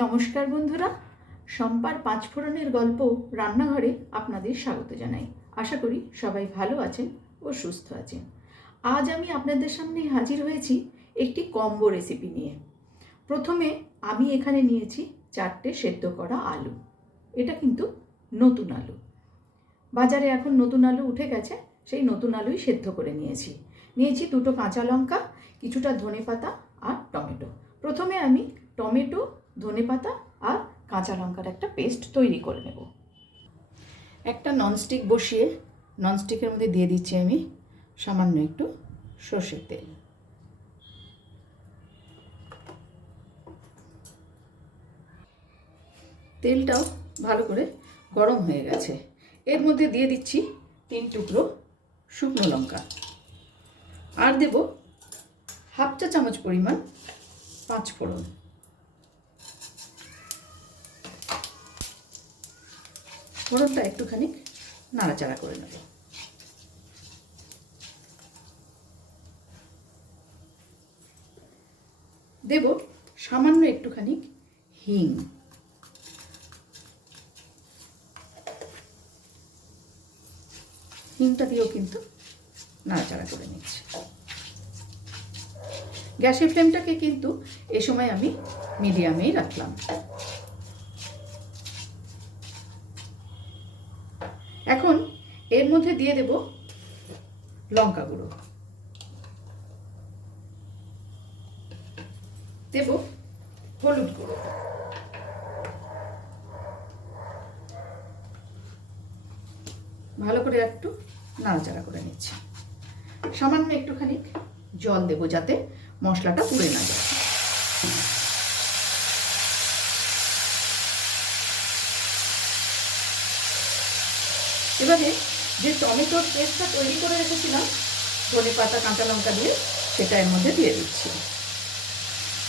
নমস্কার বন্ধুরা, শম্পার পাঁচফোড়নের গল্প রান্নাঘরে আপনাদের স্বাগত জানাই। আশা করি সবাই ভালো আছেন ও সুস্থ আছেন। আজ আমি আপনাদের সামনে হাজির হয়েছি একটি কম্বো রেসিপি নিয়ে। প্রথমে আমি এখানে নিয়েছি 4টে সেদ্ধ করা আলু। এটা কিন্তু নতুন আলু, বাজারে এখন নতুন আলু উঠে গেছে, সেই নতুন আলুই সেদ্ধ করে নিয়েছি। 2টো কাঁচা লঙ্কা, কিছুটা ধনেপাতা আর টমেটো। প্রথমে আমি টমেটো, ধনেপাতা আর কাঁচা লঙ্কার একটা পেস্ট তৈরি করে নেব। একটা ননস্টিক বসিয়ে ননস্টিকের মধ্যে দিয়ে দিচ্ছি আমি সামান্য একটু সর্ষের তেল। তেলটাও ভালো করে গরম হয়ে গেছে। এর মধ্যে দিয়ে দিচ্ছি 3 টুকরো শুকনো লঙ্কা আর দেব হাফ চা চামচ পরিমাণ পাঁচফোড়ন। ফোড়নটা একটুখানি নাড়াচাড়া করে নেব। দেব সামান্য একটুখানি হিং। হিংটা দিয়েও কিন্তু নাড়াচাড়া করে নিচ্ছি। গ্যাসের ফ্লেমটাকে কিন্তু এ সময় আমি মিডিয়ামেই রাখলাম। এখন এর মধ্যে দিয়ে দেব লঙ্কা গুঁড়ো, দেব হলুদ গুঁড়ো, ভালো করে একটু নাড়াচাড়া করে নিচ্ছি। সামান্য একটুখানি জল দেব যাতে মশলাটা পুড়ে না যায়। এবারে যে টমেটোর পেস্টটা তৈরি করে রেখেছিলাম ধনেপাতা কাঁচা লঙ্কা দিয়ে, সেটা এর মধ্যে দিয়ে দিচ্ছি।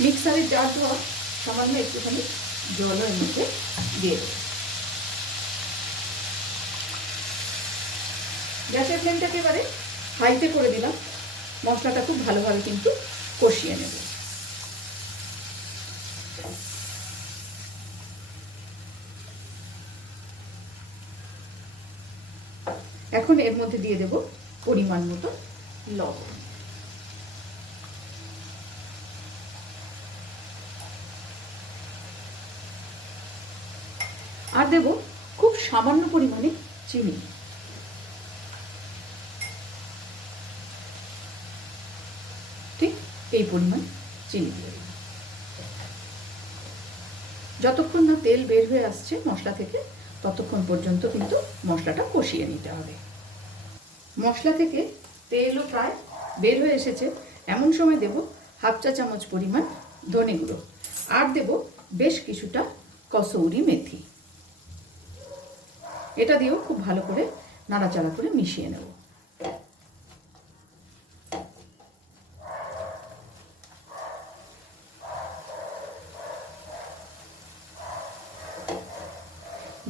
মিক্সারের জার ধোয়া সামান্য একটুখানি জলও এর মধ্যে দিয়ে দেব। গ্যাসের ফ্লেমটাকে এবারে হাইতে করে দিলাম। মশলাটা খুব ভালোভাবে কিন্তু কষিয়ে নেব। এখন এর মধ্যে দিয়ে দেব পরিমাণ মতো লবণ। আর দেব খুব সামান্য পরিমাণে চিনি। ঠিক এই পরিমাণ চিনি দিয়ে দেব। যতক্ষণ না তেল বের হয়ে আসছে মশলা থেকে, ততক্ষণ পর্যন্ত কিন্তু মশলাটা কষিয়ে নিতে হবে। মশলা থেকে তেলও প্রায় বের হয়ে এসেছে, এমন সময় দেব হাফ চা চামচ পরিমাণ ধনে গুঁড়ো আর দেব বেশ কিছুটা কসৌরি মেথি। এটা দিয়েও খুব ভালো করে নাড়াচাড়া করে মিশিয়ে নেব।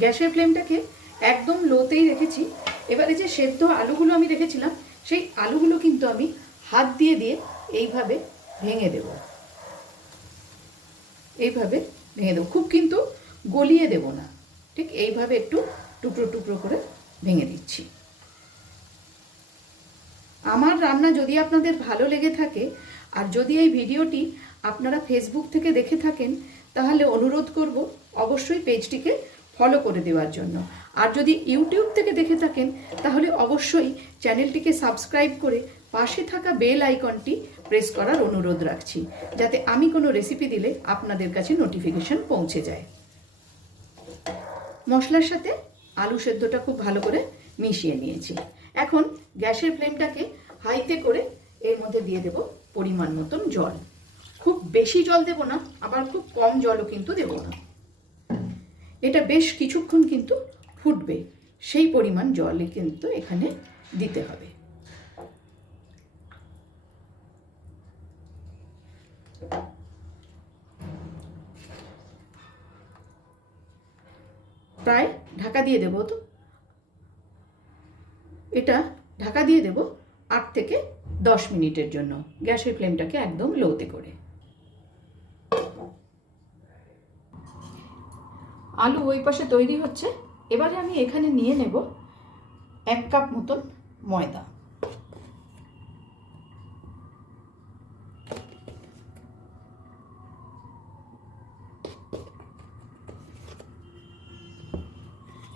গ্যাসের ফ্লেমটাকে একদম লোতেই রেখেছি। এবারে যে সেদ্ধ আলুগুলো আমি রেখেছিলাম, সেই আলুগুলো কিন্তু আমি হাত দিয়ে দিয়ে এইভাবে ভেঙে দেব। এইভাবে ভেঙে দেবো, খুব কিন্তু গলিয়ে দেব না, ঠিক এইভাবে একটু টুকরো টুকরো করে ভেঙে দিচ্ছি। আমার রান্না যদি আপনাদের ভালো লেগে থাকে আর যদি এই ভিডিওটি আপনারা ফেসবুক থেকে দেখে থাকেন, তাহলে অনুরোধ করব অবশ্যই পেজটিকে ফলো করে দেওয়ার জন্য। আর যদি ইউটিউব থেকে দেখে থাকেন তাহলে অবশ্যই চ্যানেলটিকে সাবস্ক্রাইব করে পাশে থাকা বেল আইকনটি প্রেস করার অনুরোধ রাখছি, যাতে আমি কোনো রেসিপি দিলে আপনাদের কাছে নোটিফিকেশন পৌঁছে যায়। মশলার সাথে আলু সেদ্ধটা খুব ভালো করে মিশিয়ে নিয়েছি। এখন গ্যাসের ফ্লেমটাকে হাইতে করে এর মধ্যে দিয়ে দেব পরিমাণ মতন জল। খুব বেশি জল দেব না, আবার খুব কম জলও কিন্তু দেব না। এটা বেশ কিছুক্ষণ কিন্তু ফুটবে, সেই পরিমাণ জলই কিন্তু এখানে দিতে হবে। প্রায় ঢাকা দিয়ে দেব। তো এটা ঢাকা দিয়ে দেব 8 থেকে 10 মিনিটের জন্য, গ্যাসের ফ্লেমটাকে একদম লোতে করে। আলু ওই পাশে তৈরি হচ্ছে। এবারে আমি এখানে নিয়ে নেব 1 কাপ মতন ময়দা।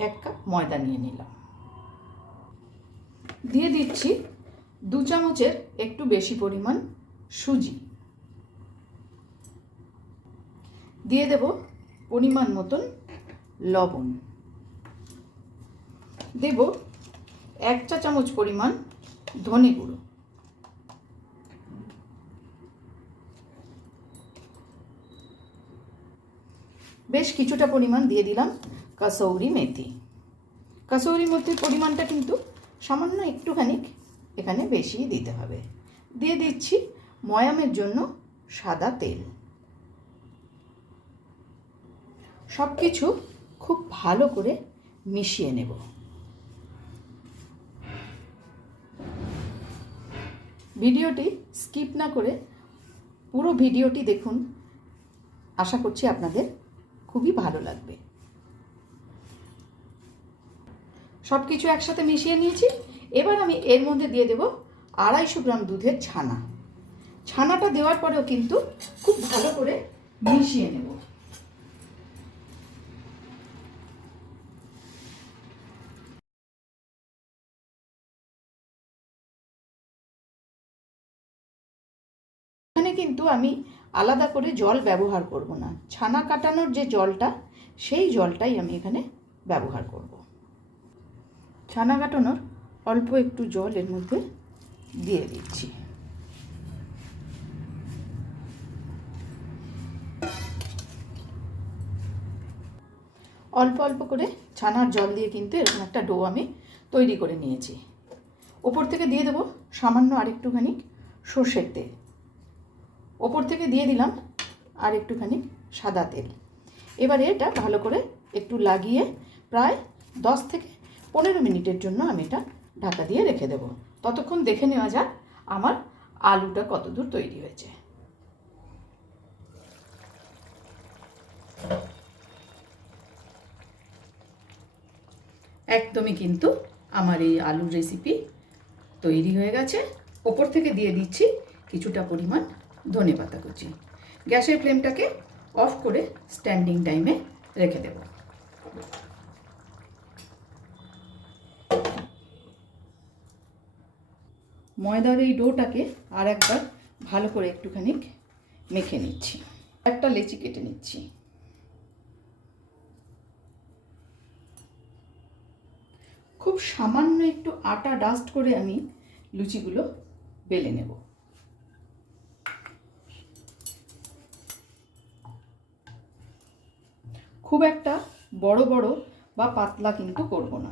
এক কাপ ময়দা নিয়ে নিলাম। দিয়ে দিচ্ছি 2 চামচের একটু বেশি পরিমাণ সুজি। দিয়ে দেব পরিমাণ মতন লবণ। দেব 1 চা চামচ পরিমাণ ধনে গুঁড়ো। বেশ কিছুটা পরিমাণ দিয়ে দিলাম কাসৌরি মেথি। কাসৌরি মেথির পরিমাণটা কিন্তু সামান্য একটুখানি এখানে বেশি দিতে হবে। দিয়ে দিচ্ছি ময়ামের জন্য সাদা তেল। সব কিছু খুব ভালো করে মিশিয়ে নেব। ভিডিওটি স্কিপ না করে পুরো ভিডিওটি দেখুন, আশা করছি আপনাদের খুবই ভালো লাগবে। সব কিছু একসাথে মিশিয়ে নিয়েছি। এবার আমি এর মধ্যে দিয়ে দেব 250 গ্রাম দুধের ছানা। ছানাটা দেওয়ার পরেও কিন্তু খুব ভালো করে মিশিয়ে নেব। এখানে কিন্তু আমি আলাদা করে জল ব্যবহার করব না। ছানা কাটানোর যে জলটা, সেই জলটাই আমি এখানে ব্যবহার করব। ছানা কাটানোর অল্প একটু জল এর মধ্যে দিয়ে দিচ্ছি। অল্প অল্প করে ছানার জল দিয়ে কিন্তু এরকম একটা ডো আমি তৈরি করে নিয়েছি। ওপর থেকে দিয়ে দেবো সামান্য আরেকটুখানি সর্ষের তেল। ওপর থেকে দিয়ে দিলাম আর একটুখানি সাদা তেল। এবারে এটা ভালো করে একটু লাগিয়ে প্রায় 10 থেকে 15 মিনিটের জন্য আমি এটা ঢাকা দিয়ে রেখে দেব। ততক্ষণ দেখে নেওয়া যাক আমার আলুটা কতদূর তৈরি হয়েছে। একদমই কিন্তু আমার এই আলুর রেসিপি তৈরি হয়ে গেছে। ওপর থেকে দিয়ে দিচ্ছি কিছুটা পরিমাণ ধনেপাতা কুচি। গ্যাসের ফ্লেমটাকে অফ করে স্ট্যান্ডিং টাইমে রেখে দেব। ময়দার এই ডোটাকে আর একবার ভালো করে একটুখানি মেখে নিচ্ছি। একটা লেচি কেটে নিচ্ছি। খুব সামান্য একটু আটা ডাস্ট করে আমি লুচিগুলো বেলে নেব। খুব একটা বড় বড় বা পাতলা কিন্তু করব না।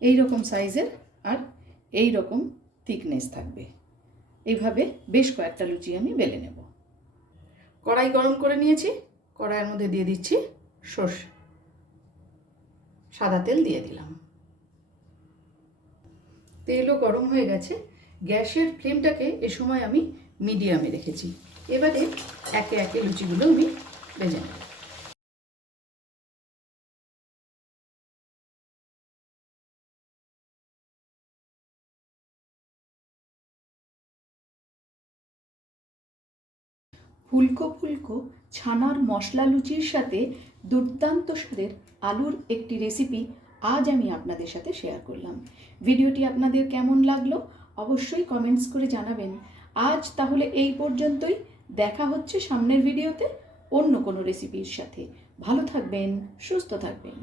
এই রকম সাইজের আর এই রকম থিকনেস থাকবে। এইভাবে বেশ কয়েকটা লুচি আমি বেলে নেব। কড়াই গরম করে নিয়েছি। কড়াইয়ের মধ্যে দিয়ে দিচ্ছি সর্ষে, সাদা তেল দিয়ে দিলাম। তেলও গরম হয়ে গেছে। গ্যাসের ফ্লেমটাকে এ সময় আমি মিডিয়ামে রেখেছি। এবারে একে একে লুচিগুলো আমি ভেজে নেব। ফুলকো ফুলকো ছানার মশলা লুচির সাথে দুর্দান্ত স্বাদের আলুর একটি রেসিপি আজ আমি আপনাদের সাথে শেয়ার করলাম। ভিডিওটি আপনাদের কেমন লাগলো অবশ্যই কমেন্টস করে জানাবেন। আজ তাহলে এই পর্যন্তই। দেখা হচ্ছে সামনের ভিডিওতে অন্য কোনো রেসিপির সাথে। ভালো থাকবেন, সুস্থ থাকবেন।